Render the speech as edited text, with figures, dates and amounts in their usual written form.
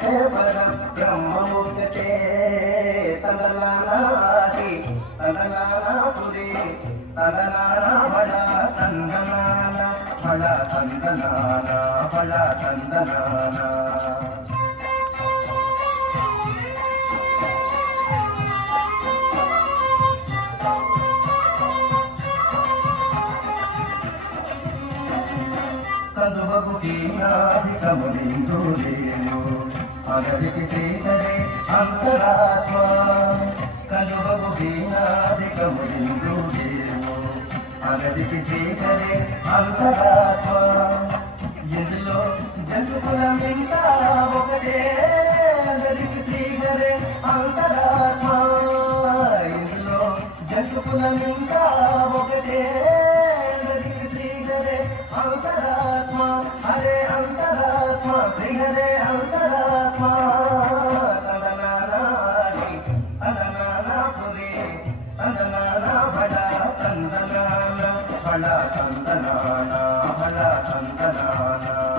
పరం బ్రహ్మముక్తే తదనానాది తదనానాపురి తదనానా బళ తందనాన బళ తందనాన బళ తందనాన కలువగుహీనాధికమునిందులేను అగదికి సేకరే అంతరాత్మ కలువగుహీనాధికమునిందులేను అగదికి సేకరే అంతరాత్మ ఎందులో జంతుకులమింకా ఒకటే అగదికి సేకరే అంతరాత్మ ఎందులో జంతుకులమింకా ఒకటే अंतरात्मा हरे अंतरात्मा श्रीहरे अंतरात्मा तदनानानि तदनानापुरी तदनाना बड़ा तंदनाना बड़ा तंदनाना बड़ा तंदनाना